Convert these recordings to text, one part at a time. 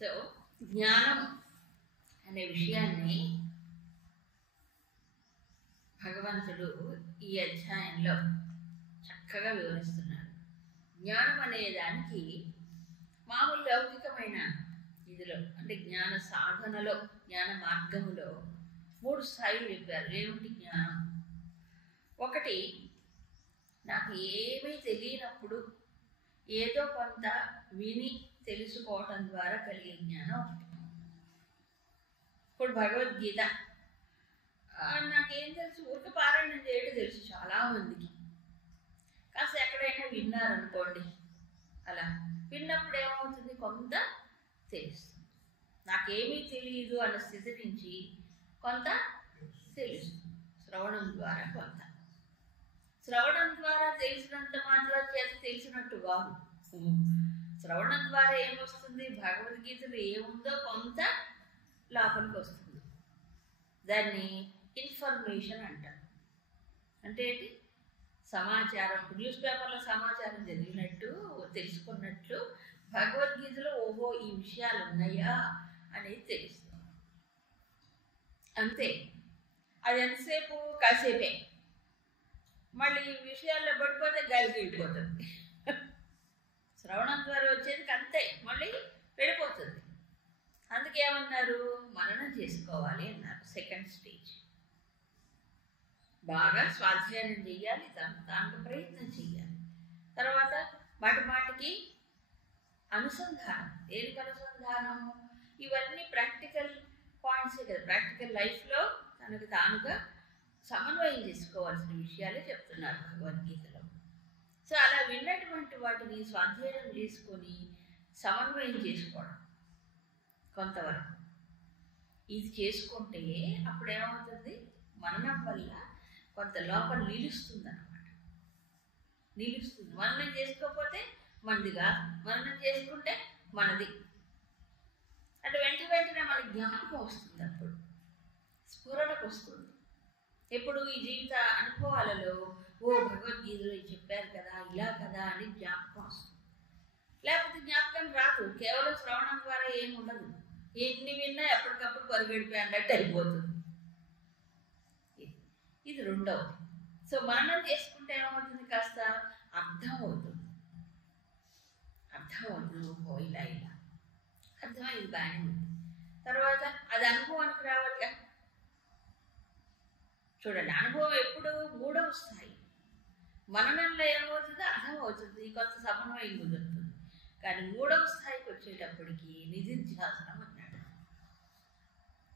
So జ్ఞానం అనే విషయాన్ని భగవంతుడు ఈ అధ్యాయంలో చక్కగా వివరిస్తున్నారు. జ్ఞానం అనే దానికి మామూలు లౌకికమైన ఇదిలో అంటే జ్ఞాన సాధనలో, జ్ఞాన మార్గములో 3 స్థాయిలు చెప్పారు. ఏమిటి జ్ఞానం? ఒకటి, నాకు ఏమీ తెలియనప్పుడు ఏదో కొంత విని తెలుసుకోవటం ద్వారా కలిగే జ్ఞానం ఒకటి. ఇప్పుడు భగవద్గీత నాకేం తెలుసు, ఊరికి పారాయణం చేయడం తెలుసు చాలామందికి. కాస్త ఎక్కడైనా విన్నారనుకోండి, అలా విన్నప్పుడు ఏమవుతుంది, కొంత తెలుస్తుంది. నాకేమీ తెలియదు అన్న స్థితి నుంచి కొంత తెలుస్తుంది. శ్రవణం ద్వారా కొంత. శ్రవణం ద్వారా తెలిసినంత మాత్రం చేత తెలిసినట్టు కాదు. శ్రవణం ద్వారా ఏమొస్తుంది, భగవద్గీతలో ఏముందో కొంత లోపలికి వస్తుంది. దాన్ని ఇన్ఫర్మేషన్ అంటారు. అంటే ఏంటి? సమాచారం. న్యూస్ పేపర్లో సమాచారం చదివినట్టు, తెలుసుకున్నట్లు భగవద్గీతలో ఓహో ఈ విషయాలు ఉన్నాయా అనేది తెలుస్తుంది. అంతే. అది ఎంతసేపు? కాసేపే. మళ్ళీ ఈ విషయాల్లో పడిపోతే గాలికి వెళ్ళిపోతుంది. శ్రవణం ద్వారా వచ్చేది అంతే, మళ్ళీ వెళ్ళిపోతుంది. అందుకేమన్నారు, మననం చేసుకోవాలి అన్నారు. Second stage. బాగా స్వాధ్యాయం చెయ్యాలి, దానికి ప్రయత్నం చెయ్యాలి. తర్వాత మాటికి అనుసంధానం. దేనికి అనుసంధానం? ఇవన్నీ ప్రాక్టికల్ పాయింట్సే కదా. ప్రాక్టికల్ లైఫ్లో తనకు తానుగా సమన్వయం చేసుకోవాల్సిన విషయాలే చెప్తున్నారు భగవద్గీతలో. సో అలా విన్నటువంటి వాటిని స్వాధ్యాయం చేసుకొని సమన్వయం చేసుకోవడం కొంతవరకు. ఇది చేసుకుంటే అప్పుడు ఏమవుతుంది, మననం వల్ల కొంత లోపల నిలుస్తుంది అన్నమాట. నిలుస్తుంది. మననం చేసుకోకపోతే మనది కాదు, మననం చేసుకుంటే మనది. అంటే వెంటనే మనకి జ్ఞాపకం వస్తుంది, అప్పుడు స్ఫురణకు వస్తుంది. ఎప్పుడు ఈ జీవిత అనుభవాలలో ఓ భగవద్గీతలో చెప్పారు కదా, ఇలా కదా అని జ్ఞాపకం వస్తుంది. లేకపోతే జ్ఞాపకం రాదు. కేవలం శ్రవణం ద్వారా ఏమి ఉండదు. ఎన్ని విన్నా ఎప్పటికప్పుడు పరిగెడిపోయి అన్నట్టు అయిపోతుంది. ఇది రెండవది. సో మననం చేసుకుంటే ఏమవుతుంది, కాస్త అర్థం అవుతుంది. ఓహో ఇలా అర్థమైంది, బాగానే ఉంది. తర్వాత అది అనుభవానికి రావాలి. చూడండి, అనుభవం ఎప్పుడు మూడవ స్థాయి. మననంలో ఏమవుతుందో అర్థం అవుతుంది, కొంత సమన్వయం కుదురుతుంది. కానీ మూడవ స్థాయికి వచ్చేటప్పటికి నిధిధ్యాసనం అన్నాడు.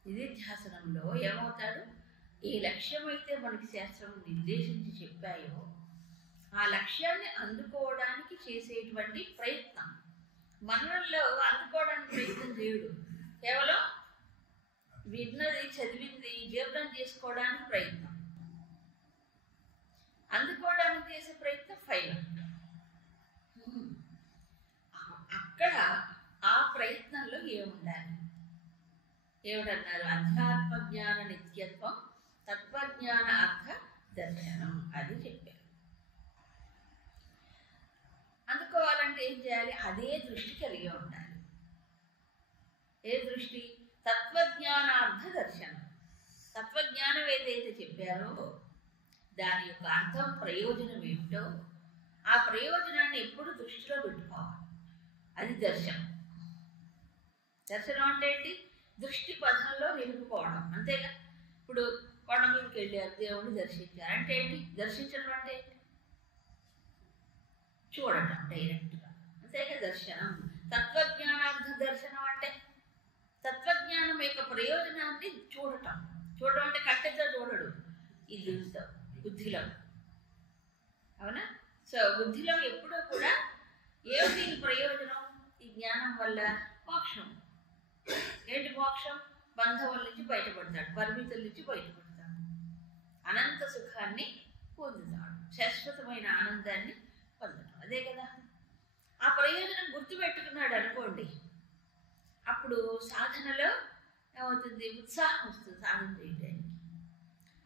నిధిధ్యాసనంలో ఏమవుతాడు, ఏ లక్ష్యం అయితే మనకి శాస్త్రం నిర్దేశించి చెప్పాయో ఆ లక్ష్యాన్ని అందుకోవడానికి చేసేటువంటి ప్రయత్నం. మనలో అందుకోవడానికి ప్రయత్నం చేయడు, కేవలం విన్నది చదివింది జీర్ణం చేసుకోవడానికి ప్రయత్నం. అందుకోవడానికి చేసే ప్రయత్నం ఫైనల్. అక్కడ ఆ ప్రయత్నంలో ఏముండాలి? ఏమిటన్నారు? అధ్యాత్మ జ్ఞాన నిత్యత్వం, తత్వజ్ఞాన అర్థ దర్శనం. అది చెప్పారు. అందుకోవాలంటే ఏం చేయాలి? అదే దృష్టి కలిగి ఉండాలి. ఏ దృష్టి? తత్వజ్ఞానార్థ దర్శనం. తత్వజ్ఞానం ఏదైతే చెప్పారో దాని యొక్క అర్థం, ప్రయోజనం ఏమిటో ఆ ప్రయోజనాన్ని ఎప్పుడు దృష్టిలో పెట్టుకోవాలి. అది దర్శనం. దర్శనం అంటే ఏంటి? దృష్టి పథంలో నిలుపుకోవడం, అంతేగా. ఇప్పుడు కొండ మీదకి వెళ్ళారు, దేవుడిని దర్శించారు అంటే ఏంటి? దర్శించడం అంటే ఏంటి? చూడటం డైరెక్ట్గా, అంతేగా దర్శనం. తత్వజ్ఞానార్థ దర్శనం అంటే తత్వజ్ఞానం యొక్క ప్రయోజనాన్ని చూడటం. చూడటం అంటే కట్టెతో చూడడు, ఇది బుద్ధిలో. అవునా? సో బుద్ధిలో ఎప్పుడూ కూడా ఏమిటి ప్రయోజనం? ఈ జ్ఞానం వల్ల మోక్షం. ఏంటి మోక్షం? బంధముల నుంచి బయటపడతాడు, పరిమితుల నుంచి బయటపడతాడు, అనంత సుఖాన్ని పొందుతాడు, శాశ్వతమైన ఆనందాన్ని పొందడం. అదే కదా. ఆ ప్రయోజనం గుర్తుపెట్టుకున్నాడు అనుకోండి, అప్పుడు సాధనలో ఏమవుతుంది? ఉత్సాహం వస్తుంది సాధన చేయడానికి.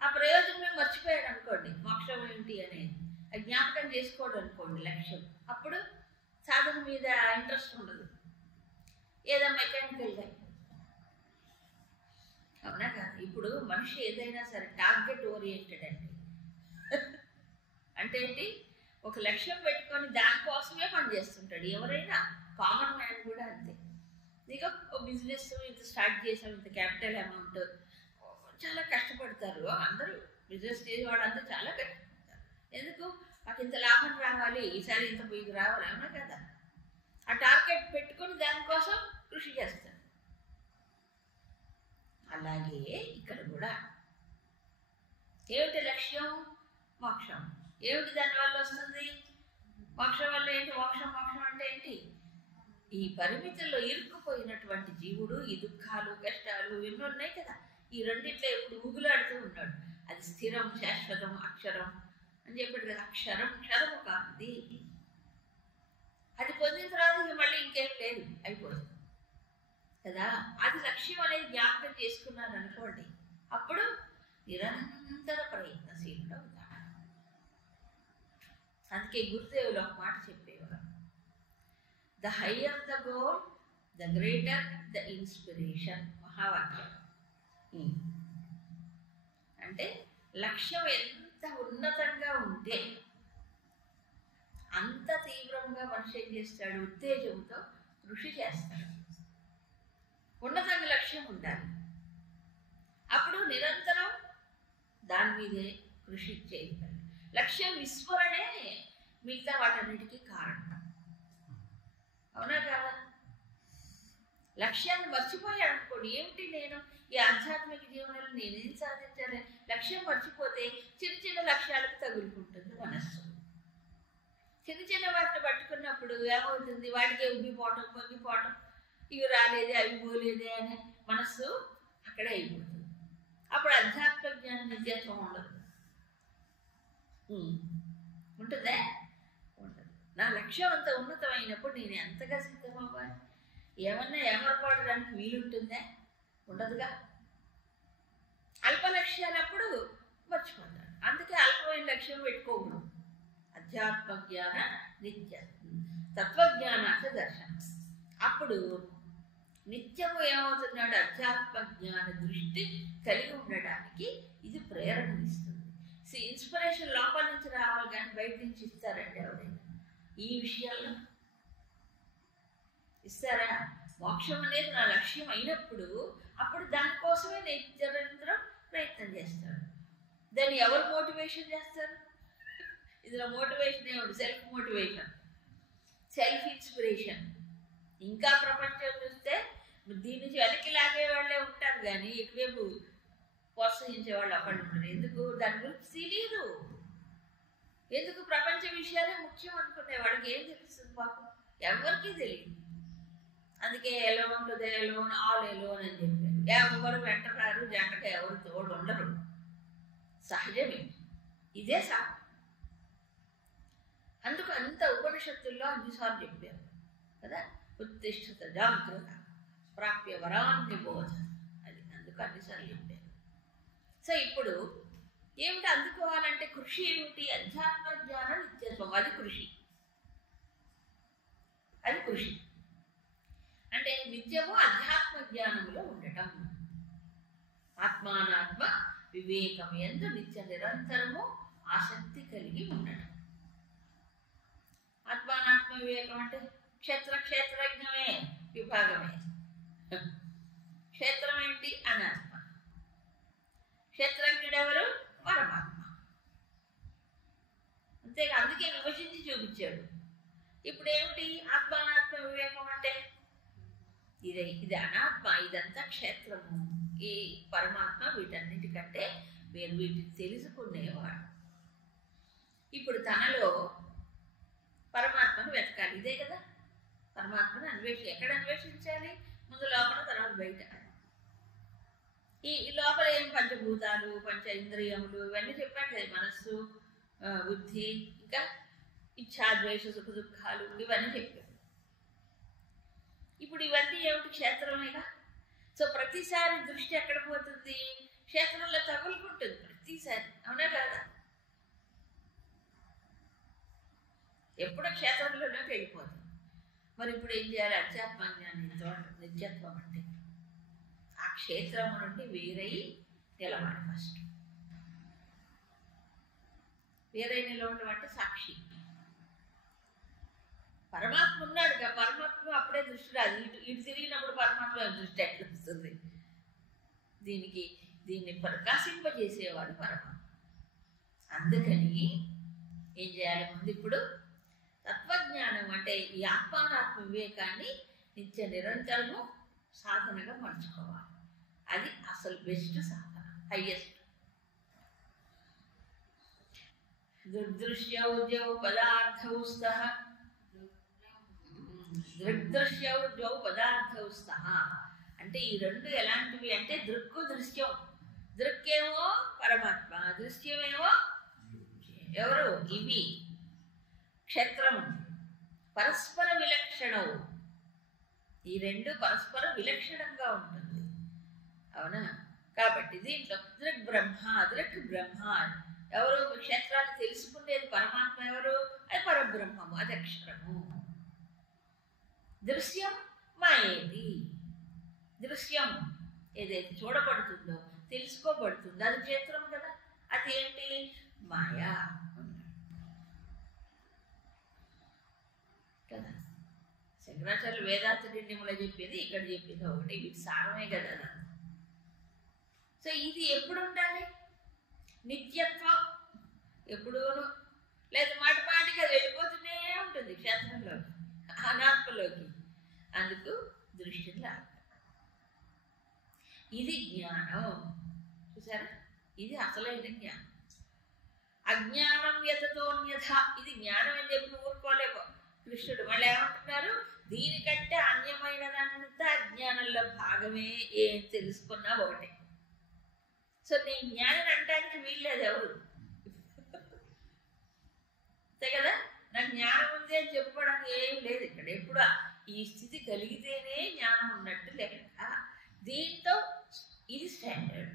ఆ ప్రయోజనమే మర్చిపోయాడు అనుకోండి, మోక్షం ఏమిటి అనేది జ్ఞాపకం చేసుకోవడం అనుకోండి లక్ష్యం, అప్పుడు సాధన మీద ఇంట్రెస్ట్ ఉండదు. ఏదో మెకానికల్గా. అవునా కాదు? ఇప్పుడు మనిషి ఏదైనా సరే టార్గెట్ ఓరియంటెడ్ అండి. అంటే ఏంటి, ఒక లక్ష్యం పెట్టుకొని దానికోసమే పనిచేస్తుంటాడు. ఎవరైనా కామన్ మ్యాన్ కూడా అంతే. ఇక బిజినెస్ ఇంత స్టార్ట్ చేసాం, ఇంత క్యాపిటల్ అమౌంట్, చాలా కష్టపడతారు అందరూ. బిజినెస్ చేసేవాళ్ళంతా చాలా కష్టపడతారు. ఎందుకు? మాకు ఇంత లాభం రావాలి, ఈసారి ఇంత ఇది రావాలి, అవునా కదా? ఆ టార్గెట్ పెట్టుకొని దానికోసం కృషి చేస్తారు. అలాగే ఇక్కడ కూడా ఏమిటి లక్ష్యం? మోక్షం. ఏమిటి దానివల్ల వస్తుంది? మోక్షం వల్ల ఏంటి? మోక్షం మోక్షం అంటే ఏంటి? ఈ పరిమితుల్లో ఇరుక్కుపోయినటువంటి జీవుడు ఈ దుఃఖాలు కష్టాలు ఎన్నో ఉన్నాయి కదా, ఈ రెండిట్లో ఎప్పుడు ఊగులాడుతూ ఉన్నాడు. అది స్థిరం శాశ్వతం అక్షరం అని చెప్పాడు కదా. అక్షరం క్షరము కాంతి. అది పొందిన తర్వాత మళ్ళీ ఇంకేం లేదు, అయిపోతుంది కదా. అది లక్ష్యం అనేది జ్ఞాపకం చేసుకున్నాను అనుకోండి, అప్పుడు నిరంతర ప్రయత్నశీలుడు అవుతాడు. అందుకే గురుదేవులు ఒక మాట చెప్పేవారు, the higher the goal the greater the inspiration. మహావాక్యం. అంటే లక్ష్యం ఎంత ఉన్నతంగా ఉంటే అంత తీవ్రంగా మనిషి ఏం చేస్తాడు? ఉత్తేజంతో కృషి చేస్తాడు. ఉన్నతంగా లక్ష్యం ఉండాలి. అప్పుడు నిరంతరం దాని మీదే కృషి చేయగలరు. లక్ష్యం విస్మరణే మిగతా వాటన్నిటికీ కారణం. అవునా కాదా? లక్ష్యాన్ని మర్చిపోయాడు అనుకోండి, ఏమిటి నేను ఈ ఆధ్యాత్మిక జీవనంలో నేనేం సాధించాలి? లక్ష్యం మర్చిపోతే చిన్న చిన్న లక్ష్యాలకు తగులుకుంటుంది మనస్సు. చిన్న చిన్న వాటిని పట్టుకున్నప్పుడు ఏమవుతుంది? వాటికి ఉబ్బిపోవటం పొంగిపోవటం, ఇవి రాలేదే అవి పోలేదే అని మనస్సు అక్కడే అయిపోతుంది. అప్పుడు అధ్యాత్మిక జ్ఞానం నిత్యత్వం ఉండదు. ఉంటుందే? ఉండదు. నా లక్ష్యం అంత ఉన్నతమైనప్పుడు నేను ఎంతగా సిద్ధమవ్వాలి? ఏమన్నా ఏమరపడడానికి వీలుంటుందే? ఉండదుగా. అల్ప లక్ష్యాలప్పుడు మర్చిపోతాడు. అందుకే అల్పమైన లక్ష్యం పెట్టుకోకూడదు. అధ్యాత్మ జ్ఞాన నిత్య తత్వజ్ఞానాచ దర్శనం. అప్పుడు నిత్యము ఏమవుతున్నాడు? అధ్యాత్మ జ్ఞాన దృష్టి కలిగి ఉండడానికి ఇది ప్రేరణ ఇస్తుంది. ఇన్స్పిరేషన్ లోపల నుంచి రావాలి కానీ బయట నుంచి ఇస్తారండి ఎవరైనా? ఈ విషయాల్లో ఇస్తారా? మోక్షం అనేది నా లక్ష్యం అయినప్పుడు అప్పుడు దానికోసమే నిరంతరం ప్రయత్నం చేస్తాడు. దాన్ని ఎవరు మోటివేషన్ చేస్తారు? ఇందులో మోటివేషన్ ఏమిటి? Self motivation, self inspiration. ఇంకా ప్రపంచం చూస్తే దీని నుంచి వెనక్కి లాగే వాళ్ళే ఉంటారు కానీ ఇటువైపు ప్రోత్సహించే వాళ్ళు అక్కడ ఉంటారు. ఎందుకు? దాని గురించి తెలియదు. ఎందుకు? ప్రపంచ విషయాలే ముఖ్యం అనుకునే వాడికి ఏం తెలుస్తుంది? పాపం ఎవరికి తెలియదు. అందుకే alone to the alone all alone అని చెప్పారు. ఎవరు వెంట రారు, జంటగా ఎవరు తోడు ఉండరు. సహజమే, ఇదే సహజం. అందుకు అంత ఉపనిషత్తుల్లో అన్నిసార్లు చెప్పారు కదా, ఉత్తిష్ఠత జాగ్రత్త ప్రాప్య వరాన్ని బోధ. అది అందుకు అన్నిసార్లు చెప్పారు. సో ఇప్పుడు ఏమిటి అందుకోవాలంటే కృషి ఏమిటి? అధ్యాత్మ జ్ఞాన నిత్యత్వం. అది కృషి. అది కృషి అంటే నిత్యము అధ్యాత్మ జ్ఞానములో ఉండటం. ఆత్మానాత్మ వివేకం యందు నిత్య నిరంతరము ఆసక్తి కలిగి ఉండటం. ఆత్మానాత్మ వివేకం అంటే క్షేత్రజ్ఞమే, విభాగమే. క్షేత్రం ఏంటి? అనాత్మ. క్షేత్రజ్ఞుడెవరు? పరమాత్మ. అంతేగా, అందుకే విభజించి చూపించాడు. ఇప్పుడు ఏమిటి ఆత్మానాత్మ వివేకం అంటే? ఇది అనాత్మ, ఇదంతా క్షేత్రము, ఈ పరమాత్మ వీటన్నిటికంటే మీరు వీటిని తెలుసుకునేవాడు. ఇప్పుడు తనలో పరమాత్మను వెతకాలి. ఇదే కదా, పరమాత్మను ఎక్కడ అన్వేషించాలి? ముందు లోపల, తర్వాత బయట. ఈ లోపల ఏం పంచభూతాలు, పంచ ఇంద్రియములు ఇవన్నీ చెప్పాను కదా, మనస్సు, బుద్ధి, ఇంకా ఇచ్ఛాద్వేష సుఖ దుఃఖాలు ఇవన్నీ చెప్పాను. ఇప్పుడు ఇవన్నీ ఏమిటి? క్షేత్రమేగా. సో ప్రతిసారి దృష్టి ఎక్కడ పోతుంది? క్షేత్రంలో తగులుకుంటుంది ప్రతిసారి. అవునా కాదా? ఎప్పుడో క్షేత్రంలోనే వెళ్ళిపోతుంది. మరి ఇప్పుడు ఏం చేయాలి? అధ్యాత్మ జ్ఞానంతో నిత్యత్వం అంటే ఆ క్షేత్రం నుండి వేరై నిలవాలి. ఫస్ట్ వేరై నిలవడం అంటే సాక్షి. పరమాత్మ ఉన్నాడు కదా, పరమాత్మ అప్పుడే దృష్టి రాదు. ఇటు తిరిగినప్పుడు పరమాత్మ దృష్టి ఎట్లా వస్తుంది? దీన్ని ప్రకాశింపజేసేవాడు పరమాత్మ. అందుకని ఏం చేయాలి? ముందు ఇప్పుడు తత్వజ్ఞానం అంటే ఈ ఆత్మానాత్మ వివేకాన్ని నిత్య నిరంతరము సాధనగా మర్చుకోవాలి. అది అసలు బెస్ట్ సాధన, హైయెస్ట్. దృగ్దృశ్యౌద్యౌ పదార్థౌ స్తః, దృగ్దృశ్యౌద్యౌ పదార్థౌ స్తః అంటే ఈ రెండు ఎలాంటివి అంటే దృక్కు దృశ్యం. దృక్కేమో పరమాత్మ, దృశ్యమేమో ఎవరు? ఇవి క్షేత్రము. పరస్పర విలక్షణవు. ఈ రెండు పరస్పర విలక్షణంగా ఉంటుంది. అవునా? కాబట్టి దీంట్లో దృక్ బ్రహ్మ, దృక్ బ్రహ్మ. ఎవరు? క్షేత్రాన్ని తెలుసుకునేది పరమాత్మ. ఎవరు? అది పరబ్రహ్మము, అది అక్షరము. దృశ్యం మాయేది. దృశ్యం ఏదైతే చూడబడుతుందో, తెలుసుకోబడుతుందో అది క్షేత్రం కదా. అది ఏంటి? మాయా కదా. శంకరాచార్యులు వేదాంతనిములో చెప్పింది, ఇక్కడ చెప్పింది ఒకటి. వీటి సారమే కదా. సో ఇది ఎప్పుడు ఉండాలి? నిత్యత్వం ఎప్పుడూను. లేదు మాటి మాటికి అది వెళ్ళిపోతూనే ఉంటుంది క్షేత్రంలోకి, అనాత్మలోకి. అందుకు దృష్టిని లాగా. ఇది జ్ఞానం. చూసారా? ఇది అసలైన జ్ఞానం. అజ్ఞానం యతతోన్యథ. ఇది జ్ఞానం అని చెప్పి ఊరుకోలేము. కృష్ణుడు మళ్ళీ ఏమంటున్నారు? దీనికంటే అన్యమైనదంతా అజ్ఞానంలో భాగమే. ఏం తెలుసుకున్నా ఒకటే. సో నేను జ్ఞానం అనటానికి వీల్లేదు ఎవరు. అంతే కదా. నాకు జ్ఞానం ఉంది అని చెప్పుకోవడానికి ఏం లేదు ఇక్కడ. ఎప్పుడు ఈ స్థితి కలిగితేనే జ్ఞానం ఉన్నట్టు లెక్క. దీంతో ఇది స్టాండర్డ్.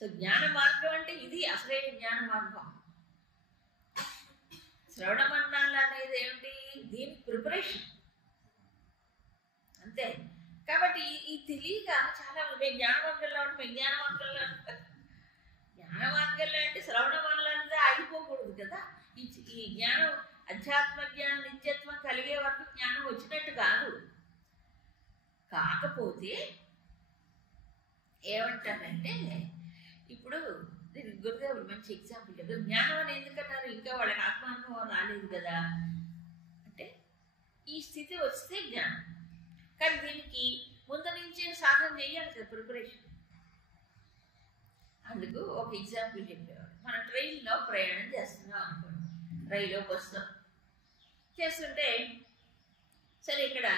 సో జ్ఞాన మార్గం అంటే ఇది అసలైన జ్ఞాన మార్గం. శ్రవణ మన్నాలు అనేది ఏమిటి? దీని ప్రిపరేషన్ అంతే. కాబట్టి ఈ తెలియక చాలా మేము జ్ఞాన మార్గంలో ఉంటే మేము జ్ఞాన మార్గంలో జ్ఞాన మార్గంలో అంటే శ్రవణ మన్నాలంటే ఆగిపోకూడదు కదా. ఈ జ్ఞానం అధ్యాత్మ జ్ఞానం నిత్యత్వం కలిగే వరకు జ్ఞానం వచ్చినట్టు కాదు. కాకపోతే ఏమంటారంటే ఇప్పుడు దీనికి గురుదేవుడు మంచి ఎగ్జాంపుల్ చెప్పారు. జ్ఞానం అని ఎందుకన్నారు? ఇంకా వాళ్ళకి ఆత్మానుభవం రాలేదు కదా అంటే ఈ స్థితి వస్తే జ్ఞానం. కానీ దీనికి ముందు నుంచే సాధన చేయాలి కదా, ప్రిపరేషన్. అందుకు ఒక ఎగ్జాంపుల్ చెప్పేవాడు. మనం ట్రైన్లో ప్రయాణం చేస్తున్నాం అనుకోండి, రైలులోకి వస్తాం. చేస్తుంటే సరే ఇక్కడ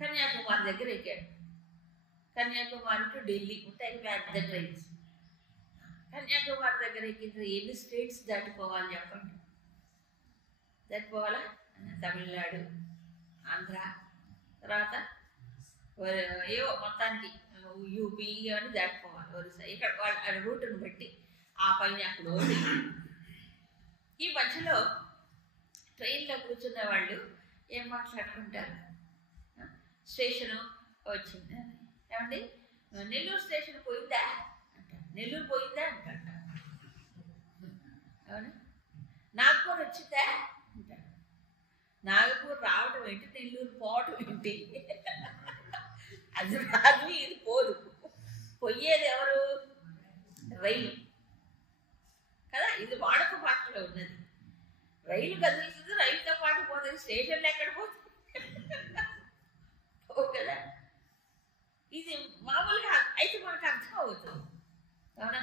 కన్యాకుమారి దగ్గర ఎక్కాడు. కన్యాకుమారి టు ఢిల్లీ ఉంటాయి పెద్ద ట్రైన్స్. కన్యాకుమారి దగ్గర ఎక్కిన ఎన్ని స్టేట్స్ దాటిపోవాలి చెప్పండి? దాటిపోవాలా? తమిళనాడు, ఆంధ్ర, తర్వాత ఏవో మొత్తానికి యూపీ అని దాటిపోవాలి. ఒరిస్సా. ఇక్కడ వాళ్ళ రూట్ని బట్టి ఆ పైన అక్కడ ఓడి. ఈ మధ్యలో ట్రైన్లో కూర్చున్న వాళ్ళు ఏం మాట్లాడుకుంటారు? స్టేషను వచ్చింది. ఏమండి నెల్లూరు స్టేషన్ పోయిందా అంటారు. నెల్లూరు పోయిందా అంటారు. అవునా? నాగపూర్ వచ్చిందా అంటారు. నాగపూర్ రావటం ఏంటి, నెల్లూరు పోవటం ఏంటి? అది రాదు, ఇది పోదు. పోయేది ఎవరు? రైలు కదా. ఇది వాడక భాషలో ఉన్నది. రైలు కదులుతుంది, రైలుతో పాటు పోతుంది. స్టేషన్లో ఎక్కడ పోతుంది? కదా. ఇది మామూలుగా అయితే మనకు అర్థం అవుతుంది. అవునా?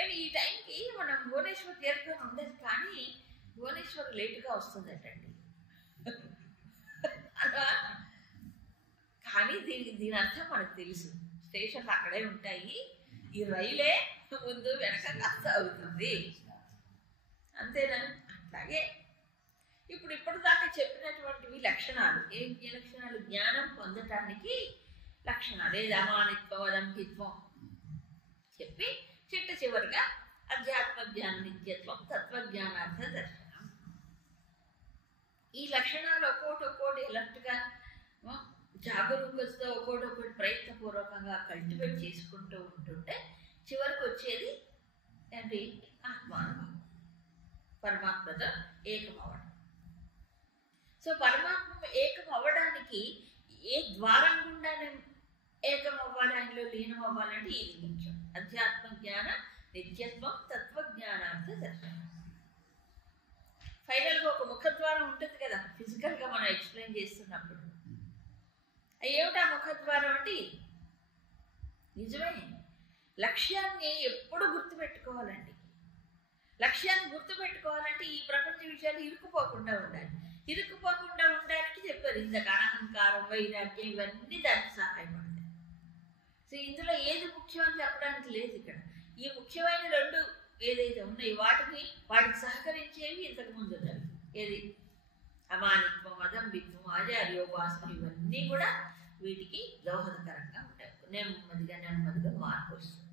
ఏమి ఈ టైంకి మనం భువనేశ్వర్ చేరుకొని ఉండదు, కానీ భువనేశ్వర్ లేటుగా వస్తుందటండి. అలా కానీ దీని అర్థం మనకు తెలుసు. స్టేషన్లు అక్కడే ఉంటాయి, ఈ రైలే ముందు వెనక కాస్త అవుతుంది. అంతేనా? అట్లాగే ఇప్పటిదాకా చెప్పినటువంటివి లక్షణాలు. ఏ లక్షణాలు? జ్ఞానం పొందటానికి లక్షణాలు. ఏది? అమానిత్వం, అదంకిత్వం చెప్పి చివరిగా అధ్యాత్మ జ్ఞాన నిత్యత్వం, తత్వజ్ఞానార్థ దర్శనం. ఈ లక్షణాలు ఒక్కోటి ఎలర్ట్గా జాగరూకతతో ఒక్కోటి ప్రయత్నపూర్వకంగా కల్టివేట్ చేసుకుంటూ ఉంటుంటే చివరికి వచ్చేది ఏంటి? ఆత్మానుభవం, పరమాత్మతో ఏకమవ్వడం. సో పరమాత్మ ఏకం అవ్వడానికి ఏ ద్వారం గుండా ఏకం అవ్వాలి, ఆయనలో లీనం అవ్వాలంటే ఇది ముఖ్యం. అధ్యాత్మ జ్ఞాన నిత్యత్వం తత్వజ్ఞానార్థ దర్శనం. ఫైనల్గా ఒక ముఖద్వారం ఉంటుంది కదా, ఫిజికల్గా మనం ఎక్స్ప్లెయిన్ చేస్తున్నప్పుడు. ఏమిటా ముఖద్వారం అంటే నిజమే, లక్ష్యాన్ని ఎప్పుడు గుర్తుపెట్టుకోవాలండి. లక్ష్యాన్ని గుర్తుపెట్టుకోవాలంటే ఈ ప్రపంచ విషయాలు ఇరుక్కుపోకుండా ఉండాలి. ఇరుక్కుపోకుండా ఉండడానికి చెప్పారు ఇందాక, అహంకారం, వైరాగ్యం ఇవన్నీ దానికి సహాయపడతాయి. సో ఇందులో ఏది ముఖ్యం అని చెప్పడానికి లేదు ఇక్కడ. ఈ ముఖ్యమైన రెండు ఏదైతే ఉన్నాయో వాటికి సహకరించేవి ఇంతకు ముందు ఉన్నవి. ఏది? అమానిత్వం, అదంబిత్వం, ఆచార్యోపాసన ఇవన్నీ కూడా వీటికి దోహదకరంగా ఉంటాయి. నెమ్మదిగా మార్పు వస్తుంది.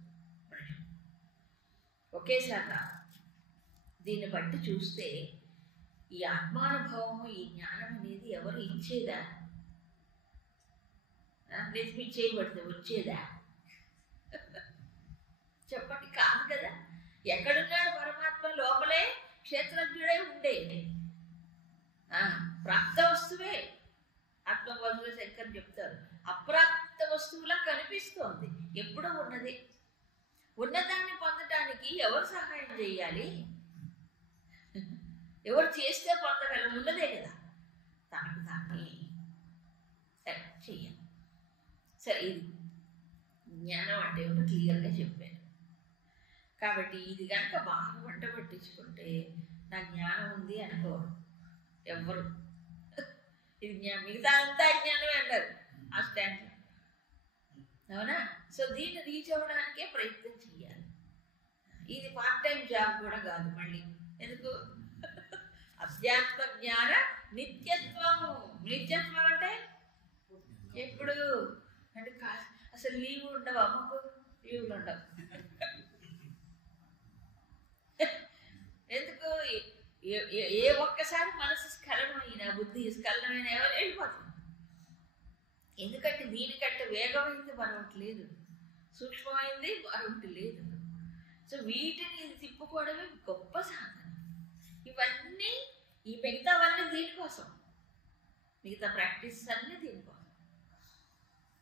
ఒకేసారి దీన్ని బట్టి చూస్తే ఈ ఆత్మానుభవము, ఈ జ్ఞానం అనేది ఎవరు ఇచ్చేదా? నిర్మించేయబడితే వచ్చేదా? చెప్పండి, కాదు కదా. ఎక్కడున్నాడు పరమాత్మ? లోపలే క్షేత్రజ్ఞుడై ఉండేది. ప్రాప్త వస్తువే ఆత్మవస్తువు శంకర్ చెప్తారు. అప్రాప్త వస్తువులా కనిపిస్తోంది, ఎప్పుడూ ఉన్నది. ఉన్నదాన్ని పొందటానికి ఎవరు సహాయం చేయాలి? ఎవరు చేస్తే పొందగలం? ఉన్నదే కదా, తనకు తానే చెయ్యాలి. సరే, ఇది జ్ఞానం అంటే ఏమో క్లియర్గా చెప్పాను. కాబట్టి ఇది కనుక బాగా వంట పట్టించుకుంటే నా జ్ఞానం ఉంది అనుకోరు ఎవ్వరు. ఇది మిగతా అంతా జ్ఞానమే అన్నారు ఆ స్టాండ్. అవునా? సో దీన్ని రీచ్ అవ్వడానికే ప్రయత్నం చేయాలి. ఇది పార్ట్ టైం జాబ్ కూడా కాదు. మళ్ళీ ఎందుకు? అధ్యాత్మ జ్ఞాన నిత్యత్వము. నిత్యత్వం అంటే ఎప్పుడు అంటే అసలు లీవ్ ఉండవు. అమ్మకు లీవ్లు ఉండవు. ఎందుకు? ఏ ఒక్కసారి మనసు స్ఖలనమైన, బుద్ధి స్ఖలనమైన ఎవరు వెళ్ళిపోతుంది. ఎందుకంటే దీనికంటే వేగమైంది మరొకటి లేదు, సూక్ష్మమైంది మరొకటి లేదు. సో వీటిని తిప్పుకోవడమే గొప్ప సాధన. ఇవన్నీ ఈ మిగతావన్నీ దీనికోసం, మిగతా ప్రాక్టీస్ అన్నీ దీనికోసం.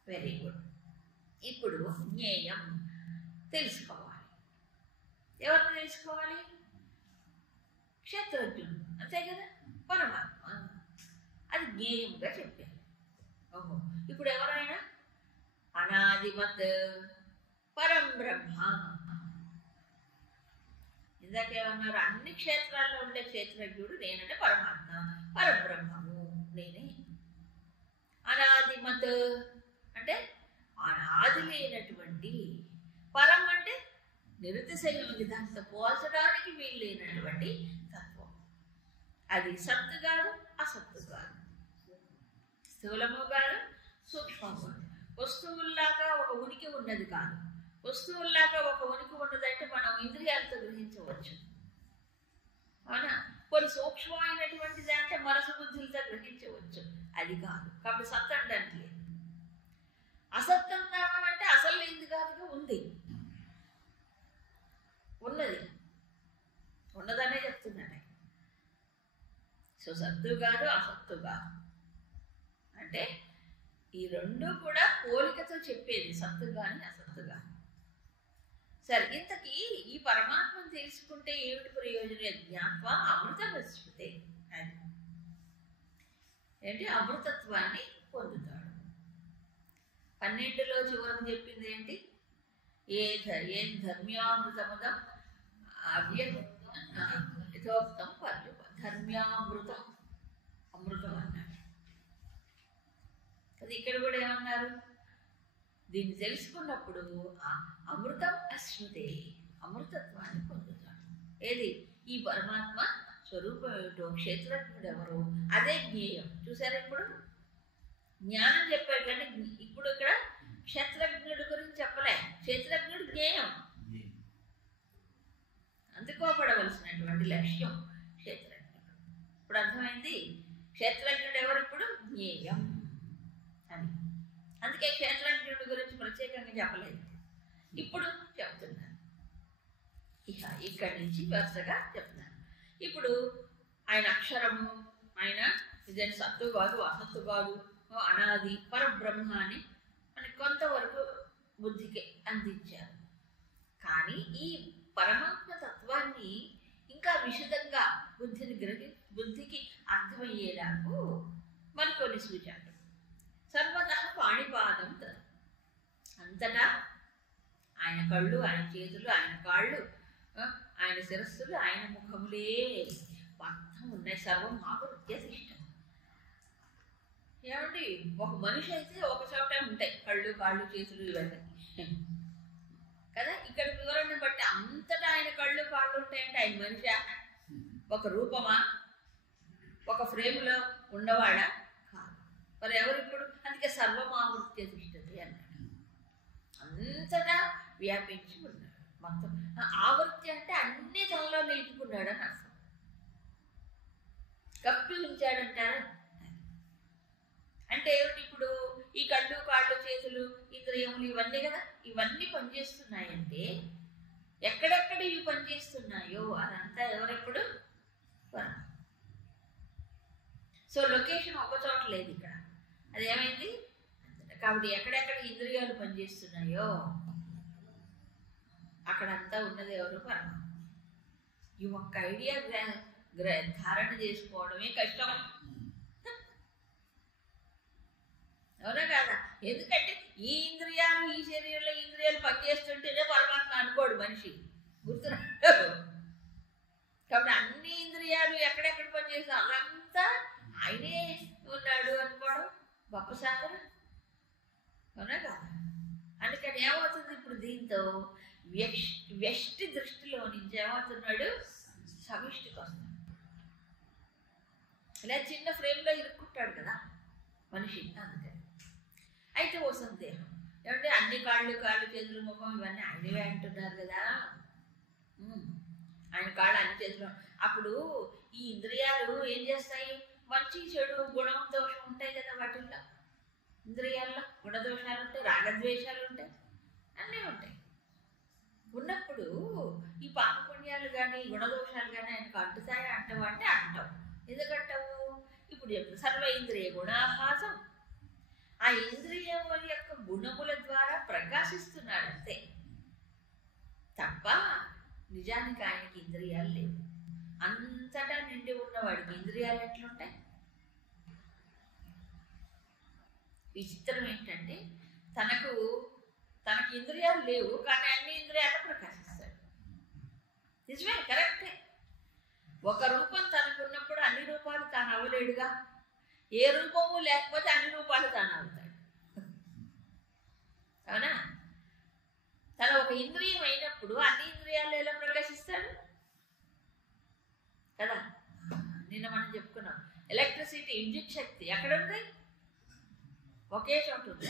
Very good. ఇప్పుడు జ్ఞేయం తెలుసుకోవాలి. ఎవరిని తెలుసుకోవాలి? క్షేత్రజ్ఞుడు, అంతే కదా, పరమాత్మ. అది జ్ఞేయంగా చెప్పారు. ఓహో, ఇప్పుడు ఎవరైనా అనాదిమత్ పరం బ్రహ్మ. ఇందాకేమన్నారు? అన్ని క్షేత్రాల్లో ఉండే క్షేత్రజ్ఞుడు నేనంటే పరమాత్మ, పరబ్రహ్మము నేనే. అనాదిమత్ అంటే అనాది లేనటువంటి, పరం అంటే నిరతిశయమైనది, దాంతో పోల్చడానికి వీలు లేనటువంటి తత్వం. అది సత్తు కాదు, అసత్తు కాదు, స్థూలము కాదు, సూక్ష్మము కాదు. వస్తువుల్లాగా ఒక ఉనికి ఉన్నది కాదు. వస్తువుల్లాగా ఒక ఉనికి ఉన్నదంటే మనం ఇంద్రియాలతో గ్రహించవచ్చు, అవునా? కొన్ని సూక్ష్మమైనటువంటిది అంటే మనసు బుద్ధులతో గ్రహించవచ్చు, అది కాదు. కాబట్టి సత్ అనడానికి లేదు. అసత్తం అంటే అసలు లేనిది కాదుగా, ఉంది, ఉన్నది, ఉన్నదనే చెప్తున్నాడు. సో సత్తు కాదు, అసత్తు కాదు అంటే ఈ రెండు కూడా పోలికతో చెప్పేది, సత్తు కానీ అసత్తు కానీ. సరే, ఇంతకీ ఈ పరమాత్మను తెలుసుకుంటే ఏమిటి ప్రయోజనం? జ్ఞాత్వ అమృతమశ్నుతే. అది ఏంటి? అమృతత్వాన్ని పొందుతాడు. 12లో చివరకు చెప్పింది ఏంటి? ఏ ధర్మ్యామృతముదం యథోక్తం పర్యుప. ధర్మ్యామృతం, అమృతం అన్నాడు. అది ఇక్కడ కూడా ఏమన్నారు? దీన్ని తెలుసుకున్నప్పుడు అమృతం అశ్నుతే, అమృతత్వాన్ని పొందుతాడు. ఏది? ఈ పరమాత్మ స్వరూపం ఏమిటో, క్షేత్రజ్ఞుడు ఎవరు, అదే జ్ఞేయం. చూసారా? ఇప్పుడు జ్ఞానం చెప్పాడు కానీ ఇప్పుడు ఇక్కడ క్షేత్రజ్ఞుడి గురించి చెప్పలే. క్షేత్రజ్ఞుడు జ్ఞేయం, అందుకోపడవలసినటువంటి లక్ష్యం క్షేత్రజ్ఞుడు. ఇప్పుడు అర్థమైంది. క్షేత్రజ్ఞుడు ఎవరు ఇప్పుడు? జ్ఞేయం అని. అందుకే క్షేత్రజ్ఞుడి గురించి ప్రత్యేకంగా చెప్పలేదు, ఇప్పుడు చెప్తున్నాను. ఇక్కడి నుంచి వరుసగా చెప్తున్నాను. ఇప్పుడు ఆయన అక్షరము, ఆయన ఇదని సత్తు కాదు, అసత్తు కాదు, అనాది పరబ్రహ్మ అని మనకి కొంతవరకు బుద్ధికి అందించారు. కానీ ఈ పరమాత్మ తత్వాన్ని ఇంకా విశదంగా బుద్ధికి అర్థమయ్యేలాగు మరికొన్ని సూచనలు. సర్వదా పాణిపాదం తదు, అంతటా ఆయన కళ్ళు, ఆయన చేతులు, ఆయన కాళ్ళు, ఆయన శిరస్సులు, ఆయన ముఖములే మొత్తం ఉన్నాయి. సర్వం ఆవృత్యతిష్టం. ఏమండి, ఒక మనిషి అయితే ఒక చోట ఉంటాయి కళ్ళు, కాళ్ళు, చేతులు ఇవన్నీ కదా. ఇక్కడ వివరణ బట్టి అంతటా ఆయన కళ్ళు, కాళ్ళు ఉంటాయంటే ఆయన మనిషి ఒక రూపమా, ఒక ఫ్రేమ్లో ఉన్నవాడా? కాదు. మరి ఎవరు ఇప్పుడు? అందుకే సర్వమావృత్య తిష్టతి అన్నాడు. అంతటా వ్యాపించి ఉన్నాడు మొత్తం. ఆవృత్తి అంటే అన్ని తనలో నిలుపుకున్నాడు అని అర్థం. కప్పి ఉంచాడంటారా? అంటే ఏమిటి? ఇప్పుడు ఈ కళ్ళు, కాళ్ళు, చేతులు, ఇంద్రియములు ఇవన్నీ కదా, ఇవన్నీ పనిచేస్తున్నాయంటే ఎక్కడెక్కడ ఇవి పనిచేస్తున్నాయో అదంతా ఎవరెప్పుడు? సో లొకేషన్ ఒక చోట లేదు ఇక్కడ, అదేమైంది? కాబట్టి ఎక్కడెక్కడ ఇంద్రియాలు పనిచేస్తున్నాయో అక్కడంతా ఉన్నది ఎవరు? పరమాత్మ. ఈ ఒక్క ఐడియా ధారణ చేసుకోవడమే కష్టం, అవునా కాదా? ఎందుకంటే ఈ ఇంద్రియాలు, ఈ శరీరంలో ఇంద్రియాలు పనిచేస్తుంటేనే పరమాత్మ అనుకోడు మనిషి, గుర్తురాడు. కాబట్టి అన్ని ఇంద్రియాలు ఎక్కడెక్కడ పనిచేస్తా అదంతా ఆయనే ఉన్నాడు అనుకోవడం గొప్ప సాధన, అవునా కాదా? అందుకని ఏమవుతుంది ఇప్పుడు దీంతో? వ్యష్టి దృష్టిలో నుంచి ఏమవుతున్నాడు? సమిష్టికి వస్తున్నాడు. ఇలా చిన్న ఫ్రేమ్లో ఇరుక్కుంటాడు కదా మనిషి. అందుకని అయితే ఓ సందేహం ఏమంటే, అన్ని కాళ్ళు, చేతులు, ముఖం ఇవన్నీ ఆయనవే అంటున్నారు కదా. ఆయన కాళ్ళు, అన్ని చేతులు. అప్పుడు ఈ ఇంద్రియాలు ఏం చేస్తాయి? మంచి, చెడు, గుణం, దోషం ఉంటాయి కదా వాటిల్లో. ఇంద్రియాల్లో గుణదోషాలు ఉంటాయి, రాగద్వేషాలు ఉంటాయి, అన్నీ ఉంటాయి. ఉన్నప్పుడు ఈ పాపపుణ్యాలు కానీ గుణదోషాలు కానీ ఆయనకు అంటుతాయి. అంటావు అంటే అంటావు. ఎందుకంటావు? ఇప్పుడు చెప్తావు సర్వ ఇంద్రియ గుణాభాసం, ఆ ఇంద్రియముల యొక్క గుణముల ద్వారా ప్రకాశిస్తున్నాడు అంతే తప్ప నిజానికి ఆయనకి ఇంద్రియాలు లేవు. అంతటా నిండి ఉన్నవాడికి ఇంద్రియాలు ఎట్లుంటాయి? విచిత్రం ఏంటంటే తనకి ఇంద్రియాలు లేవు, కానీ అన్ని ఇంద్రియాలు ప్రకాశిస్తాడు. నిజమే, కరెక్టే. ఒక రూపం తనకు ఉన్నప్పుడు అన్ని రూపాలు తాను అవ్వలేడుగా. ఏ రూపము లేకపోతే అన్ని రూపాలు తాను అవుతాడు, అవునా? తన ఒక ఇంద్రియం అయినప్పుడు అన్ని ఇంద్రియాలు ఎలా ప్రకాశిస్తాడు కదా. నిన్న మనం చెప్పుకున్నాం, ఎలక్ట్రిసిటీ, విద్యుత్ శక్తి ఎక్కడుంది? ఒకే చోట ఉంది.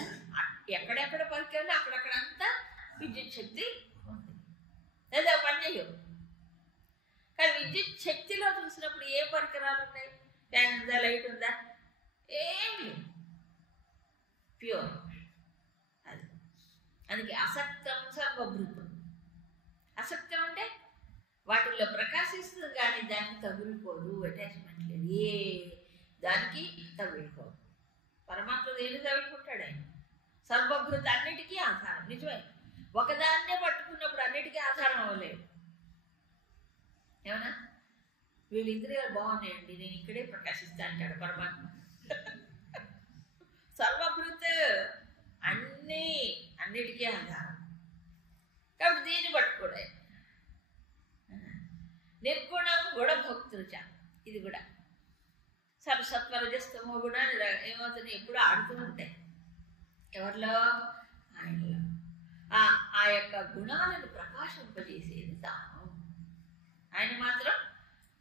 ఎక్కడెక్కడ పరికరాలు అక్కడక్కడంతా విద్యుత్ శక్తి ఉంది. లేదా పని చేయవు. కానీ విద్యుత్ శక్తిలో చూసినప్పుడు ఏ పరికరాలు ఉన్నాయి? ఫ్యాన్ ఉందా, లైట్ ఉందా? ఏమి ప్యూర్. అది అందుకే అసక్తం సర్వభృతం. అసక్తం అంటే వాటిల్లో ప్రకాశిస్తుంది కానీ దానికి తగులుకోదు, అటాచ్మెంట్ లేదు, ఏ దానికి తగులుకోదు. పరమాత్మ దేని తగులుకుంటాడు ఆయన? సర్వభృత, అన్నిటికీ ఆధారం. నిజమే, ఒకదాన్నే పట్టుకున్నప్పుడు అన్నిటికీ ఆధారం అవ్వలేదు. ఏమన్నా వీళ్ళు ఇంద్రియాలు బాగున్నాయండి, నేను ఇక్కడే ప్రకాశిస్తా అంటాడు పరమాత్మ. సర్వభృత్, అన్నిటికీ ఆధారం. కాబట్టి దీన్ని పట్టుకోడే. నిర్గుణం గుణభోక్తృచ, ఇది కూడా సత్వరజస్తమో గుణాన్ని ఏమవుతున్నాయి? ఎప్పుడు ఆడుతూ ఉంటాయి. ఎవరిలో? ఆయనలో. ఆ యొక్క గుణాలను ప్రకాశింపజేసేది తాను. ఆయన మాత్రం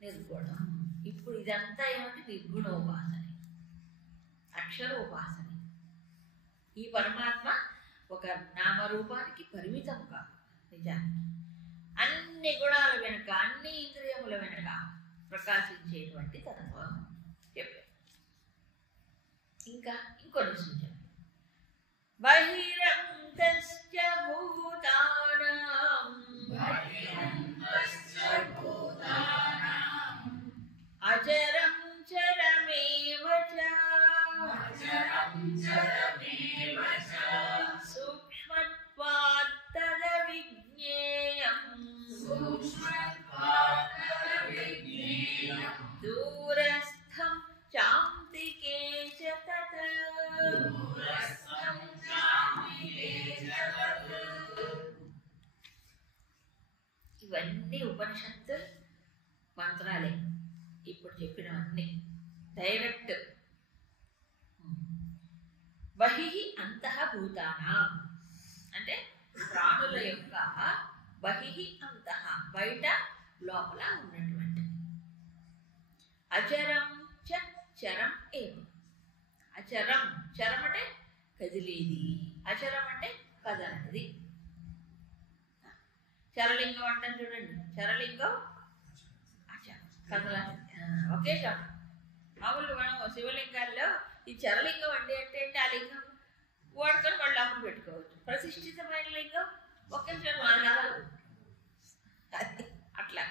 నిర్గుణం. ఇప్పుడు ఇదంతా ఏమంటే నిర్గుణోపాసన, అక్షరోపాసన. ఈ పరమాత్మ ఒక నామరూపానికి పరిమితం కాదు. నిజానికి అన్ని గుణాల వెనుక, అన్ని ఇంద్రియముల వెనుక ప్రకాశించేటువంటి తత్వం చెప్పారు. ఇంకా ఇంకొన్ని సూచనలు. బహిరంతశ్చ భూతానాం అచరం చరమేవ చ సూక్ష్మత్వాత్ తదవిజ్ఞేయం దూరస్థం చాంతికే చ తత్. ఇవన్నీ ఉపనిషత్తు మంత్రాలే. ఇప్పుడు చెప్పినవన్నీ డైరెక్ట్. బహిః అంతః భూతానాం అంటే ప్రాణుల యొక్క బహిః అంతః బయట లోపల ఉన్నటువంటి. అచరం చ చరం ఏవ. అచరం చరం అంటే కదిలేది, అచరం అంటే కదలనిది. చరలింగం అంటాం చూడండి, చరలింగం అచరం కదలనిది ఒకే చోట. మామూలుగా మనం శివలింగాల్లో ఈ చరలింగం అంటే ఏంటంటే ఆ లింగం వాడుకొని వాళ్ళు లోపల పెట్టుకోవచ్చు. ప్రతిష్ఠితమైన లింగం ఒకే చోట కదలదు. అట్లా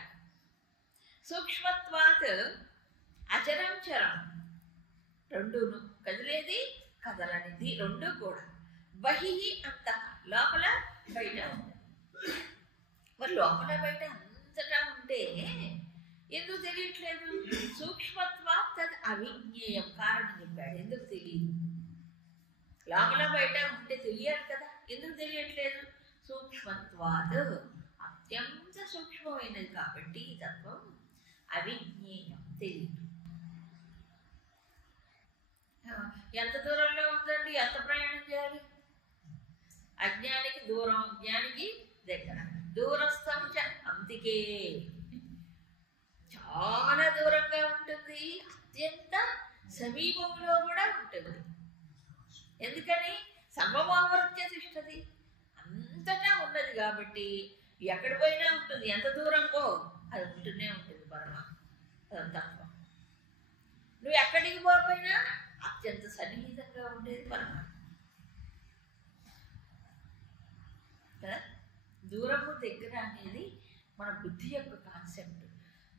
సూక్ష్మత్వాత్ అచరం చరం రెండును, కదిలేది కదలనిది రెండు కూడా. బహిః అంతః లోపల బయట ఉంది. మరి లోపల బయట అంతటా ఉంటే ఎందుకు తెలియట్లేదు? సూక్ష్మత్వాత్ తద్ అవిజ్ఞేయం. కారణం చెప్పాడు ఎందుకు తెలియదు. లోపల బయట ఉంటే తెలియాలి కదా, ఎందుకు తెలియట్లేదు? సూక్ష్మత్వాత్ అత్యంత సూక్ష్మమైనది కాబట్టి ఈ తత్వం అవిజ్ఞేయం తెలియదు. ఎంత దూరంలో ఉందండి, ఎంత ప్రయాణం చేయాలి? అజ్ఞానికి దూరం, జ్ఞానికి దగ్గర. దూరస్థం చ అంతికే చాలా దూరంగా ఉంటుంది, అత్యంత సమీపంలో కూడా ఉంటుంది. ఎందుకని? సర్వమావృత్య తిష్టతి, అంతటా ఉన్నది కాబట్టి ఎక్కడ పోయినా ఉంటుంది. ఎంత దూరంలో అది ఉంటూనే ఉంటుంది పరమాత్మ తత్వం. నువ్వు ఎక్కడికి పోయినా అత్యంత సన్నిహితంగా ఉండేది పరమాత్మ కదా. దూరము దగ్గర అనేది మన బుద్ధి యొక్క కాన్సెప్ట్,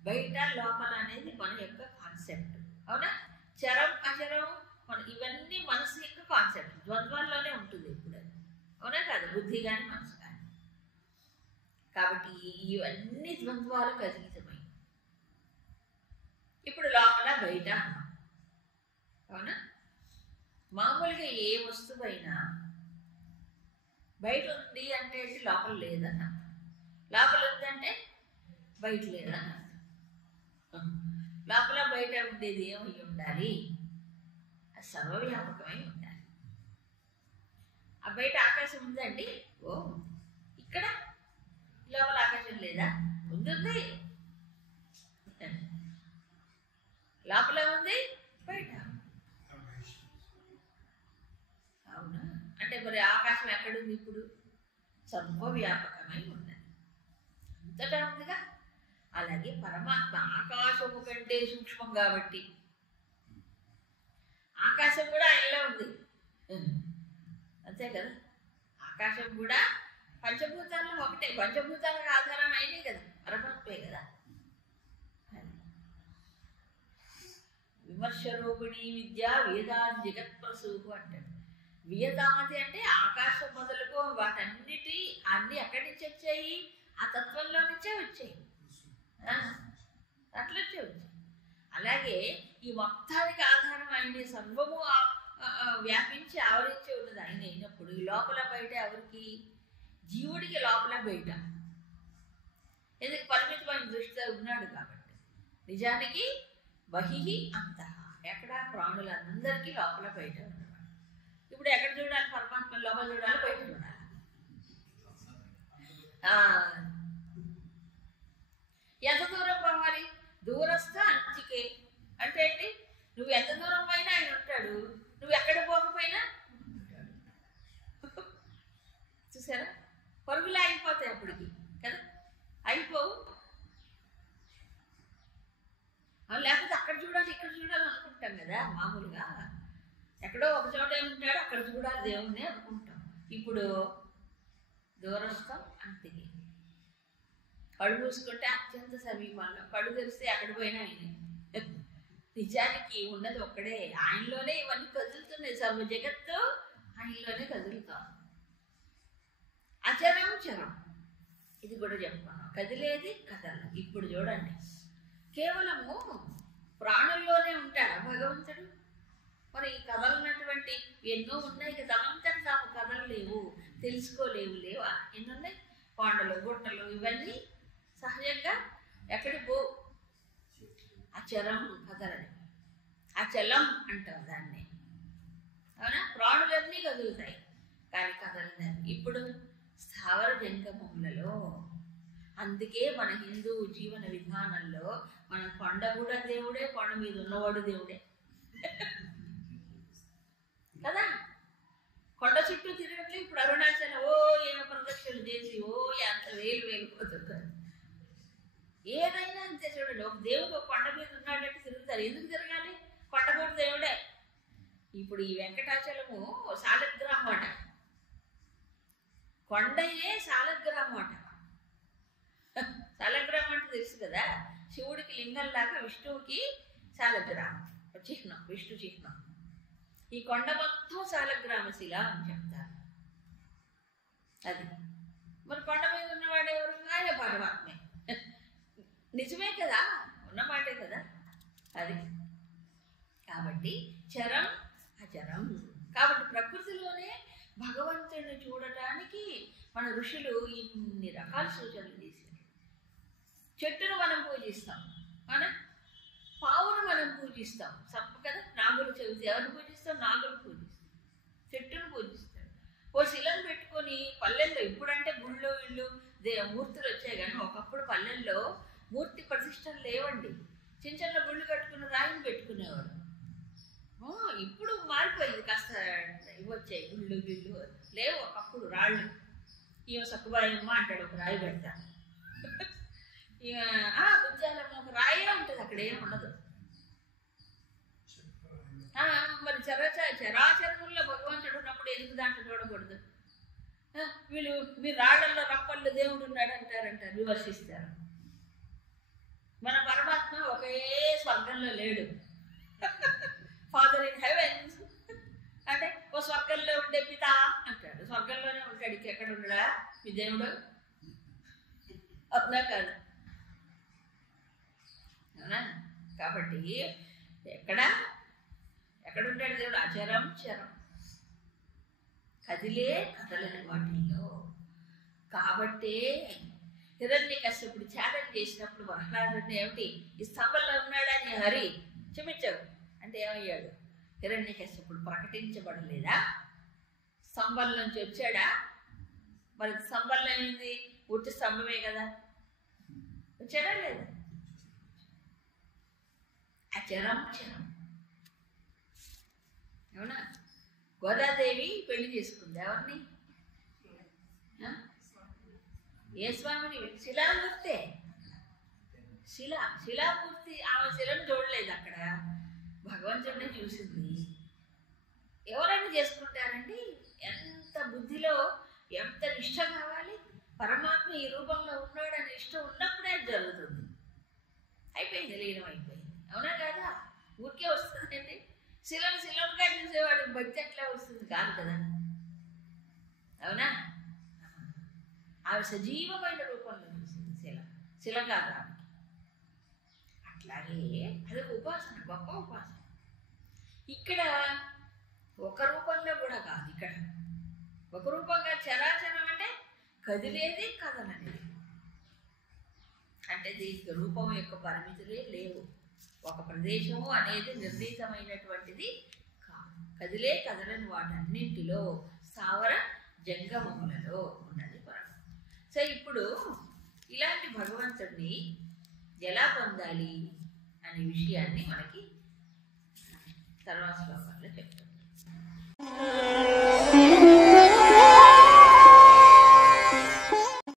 బయట లోపల అనేది మన యొక్క కాన్సెప్ట్. అవునా? చరం అచరం మన ఇవన్నీ మనసు యొక్క కాన్సెప్ట్. ద్వంద్వాల్లోనే ఉంటుంది ఇప్పుడు. అవునా కాదు? బుద్ధి కానీ మనసు కానీ. కాబట్టి ఇవన్నీ ద్వంద్వాలకు అతీతమై ఇప్పుడు లోపల బయట అన్నాం. అవునా? మామూలుగా ఏ వస్తువైనా బయట ఉంది అంటే లోపల లేదన్న, లోపల ఉందంటే బయట లేదన్న. లోపల బయట ఉండేది ఏమై ఉండాలి? అది సర్వవ్యాపకమై ఉండాలి. ఆ బయట ఆకాశం ఉందండి, ఓ ఇక్కడ లోపల ఆకాశం లేదా? ఉంటుంది. లోపల ఉంది, బయట. అవునా? అంటే మరి ఆకాశం ఎక్కడుంది ఇప్పుడు? సర్వవ్యాపకమై ఉన్నది, అంతటా ఉందిగా. అలాగే పరమాత్మ ఆకాశము కంటే సూక్ష్మం కాబట్టి ఆకాశం కూడా ఆయనలో ఉంది. అంతే కదా? ఆకాశం కూడా పంచభూతాల్లో ఒకటే. పంచభూతాలకు ఆధారం అయినే కదా, పరమాత్మే కదా. విమర్శరూపిణీ విద్య వేదాది జగత్ ప్రసూహు అంటాడు. వేదాది అంటే ఆకాశం మొదలుకో వాటన్నిటి అన్ని ఎక్కడి నుంచి వచ్చాయి? ఆ తత్వంలో నుంచే వచ్చాయి. అట్లొచ్చే వచ్చాయి. అలాగే ఈ మొత్తానికి ఆధారం ఆయన సర్వము వ్యాపించి ఆవరించి ఉన్నది ఆయన అయినప్పుడు ఈ లోపల బయట ఎవరికి? జీవుడికి లోపల బయట. ఎందుకు? పరిమితమైన దృష్టితో ఉన్నాడు కాబట్టి. నిజానికి బహిః అంతః ఎక్కడ? ప్రాణులందరికీ లోపల బయట ఉన్నవాడు. ఇప్పుడు ఎక్కడ చూడాలి? పరమాత్మ లోపల చూడాలి, బయట చూడాలి. ఎంత దూరం పోవాలి? దూరస్థ అంతికే అంటే ఏంటి? నువ్వు ఎంత దూరం పోయినా ఆయన ఉంటాడు, నువ్వు ఎక్కడ పోకపోయినా చూసారా? పరుగులు అయిపోతాయి అప్పటికి కదా, అయిపోవు. లేకపోతే అక్కడ చూడాలి ఇక్కడ చూడాలి అనుకుంటాం కదా మామూలుగా. ఎక్కడో ఎక్కడో ఒక చోటే ఉంటాడు, అక్కడ చూడాలి దేవుణ్ణి అనుకుంటాం. ఇప్పుడు దూరస్థం అంతకి కళ్ళు మూసుకుంటే అత్యంత సమీపంలో, కళ్ళు తెరిస్తే ఎక్కడ పోయినా ఆయన. నిజానికి ఉన్నది ఒక్కడే, ఆయనలోనే ఇవన్నీ కదులుతున్నాయి. సర్వ జగత్తు ఆయనలోనే కదులుతాం. అచరం చరం, ఇది కూడా చెప్పుకున్నాం. కదిలేది కదలదు. ఇప్పుడు చూడండి, కేవలము ప్రాణుల్లోనే ఉంటాడా భగవంతుడు? మరి కదలనటువంటి ఎన్నో ఉన్నాయి కదా, అంతటి తాము కదలలేవు, తెలుసుకోలేవు, లేవా? ఎన్నున్నాయి? కొండలు, గుట్టలు, ఇవన్నీ సహజంగా ఎక్కడికి పోవు. అచరం కదలని, అచలం అంటాం దాన్ని. అవునా? ప్రాణులన్నీ కదులుతాయి కానీ కదలదని. ఇప్పుడు స్థావర జంగమములలో, అందుకే మన హిందూ జీవన విధానంలో మనం కొండ కూడా దేవుడే, కొండ మీద ఉన్నవాడు దేవుడే కదా. కొండ చుట్టూ తిరగట్లే. ఇప్పుడు అరుణాచలం ఓ ఏమో ప్రదక్షిణలు చేసి ఓ ఎంత వేలు పోతుంటారు. ఏదైనా అంతే చూడండి, ఒక దేవుడు ఒక కొండ మీద ఉన్నాడంటే తిరుగుతారు. ఎందుకు తిరగాలి? కొండ కూడా దేవుడే. ఇప్పుడు ఈ వెంకటాచలము సాలగ్రామం అట, కొండయే సాలగ్రామం అట. సాలగ్రామం అంటే తెలుసు కదా, శివుడికి లింగంలాగా విష్ణువుకి సాలగ్రామం చిహ్నం, విష్ణు చిహ్నం. ఈ కొండ మొత్తం సాలగ్రామ శిల అని చెప్తారు. అది మరి కొండ మీద ఉన్నవాడు ఎవరు? ఆయన పరమాత్మే. నిజమే కదా, ఉన్నమాటే కదా అది. కాబట్టి చరం అచరం. కాబట్టి ప్రకృతిలోనే భగవంతుడిని చూడటానికి మన ఋషులు ఇన్ని రకాల సూచనలు చేశారు. చెట్టును మనం పూజిస్తాం, మన పావును మనం పూజిస్తాం, తప్పు కదా. నాగులు చవితి ఎవరిని పూజిస్తాం? నాగులు పూజిస్తాం, చెట్టును పూజిస్తాం. ఓ శిలను పెట్టుకొని పల్లెల్లో, ఇప్పుడంటే గుళ్ళు ఇళ్ళు మూర్తులు వచ్చాయి కానీ ఒకప్పుడు పల్లెల్లో మూర్తి ప్రతిష్టలు లేవండి. చిన్న చిన్న గుళ్ళు కట్టుకున్న రాయిని పెట్టుకునేవాడు. ఇప్పుడు మారిపోయింది, కాస్త ఇవొచ్చాయి గుళ్ళు గిళ్ళు లేవు. ఒకప్పుడు రాళ్ళు, ఈమె సక్కుబాయమ్మ అంటాడు, ఒక రాయి పెడతా. గుజ్జాలమ్మ ఒక రాయే ఉంటుంది, అక్కడ ఏం ఉండదు. మరి చరాచరముల్లో భగవంతుడు ఉన్నప్పుడు ఎందుకు దాంట్లో చూడకూడదు? వీళ్ళు మీరు రాళ్లలో రప్పల్లో దేవుడు ఉన్నాడు అంటారంటారు, విమర్శిస్తారు. మన పరమాత్మ ఒకే స్వర్గంలో లేడు. ఫాదర్ ఇన్ హెవెన్స్ అంటే ఓ స్వర్గంలో ఉండే పిత అంటాడు, స్వర్గంలోనే ఉంటాడు. ఎక్కడ ఉండడా మీ దేవుడు? అవునా కాదు? అవునా? కాబట్టి ఎక్కడుంటాడు దేవుడు? అచరం చరం, కదిలే కదలని వాటిల్లో. కాబట్టే హిరణ్యకశ్యపుడు ఛాలెంజ్ చేసినప్పుడు ప్రహ్లాదుడిని ఏమిటి ఈ స్తంభంలో ఉన్నాడని హరి చూపించావు అంటే ఏమయ్యాడు? హిరణ్యకశ్యపుడు ప్రకటించబడలేదా? స్తంభం నుంచి వచ్చాడా? మరి స్తంభంలో ఏమైంది? ఉట్టి స్తంభమే కదా, వచ్చాడా లేదా? అచరం చరం. అవునా? గోదాదేవి పెళ్లి చేసుకుంది ఎవరిని? ఏ స్వామిని? శిలామూర్తే. శిలామూర్తి. ఆమె శిలను చూడలేదు అక్కడ, భగవంతుడిని చూసింది. ఎవరైనా చేసుకుంటారండి? ఎంత బుద్ధిలో ఎంత నిష్ట కావాలి. పరమాత్మ ఈ రూపంలో ఉన్నాడని ఇష్టం ఉన్నప్పుడే జరుగుతుంది. అయిపోయింది, లీనం అయిపోయింది. అవునా కాదా? ఊరికే వస్తుందండి. శిలనుగా చూసేవాడికి భక్తి ఎట్లా వస్తుంది? కాదు కదా. అవునా? ఆమె సజీవమైన రూపంలో చూసింది శిల కాదు. అట్లాగే అదొక ఉపాసన, గొప్ప ఉపాసన. ఇక్కడ ఒక రూపంలో కూడా కాదు, ఇక్కడ ఒక రూపంగా చరాచరం అంటే కదిలేది కదలనేది. అంటే దీనికి రూపం యొక్క పరిమితులే లేవు. ఒక ప్రదేశము అనేది నిర్ణీతమైనటువంటిది కాదు. కదిలే కదలని వాటన్నింటిలో స్థావర జంగమములలో ఉన్నది పరమాత్మ. సో ఇప్పుడు ఇలాంటి భగవంతుడిని ఎలా పొందాలి అనే విషయాన్ని మనకి తర్వాత శ్లోకంలో చెప్తాం.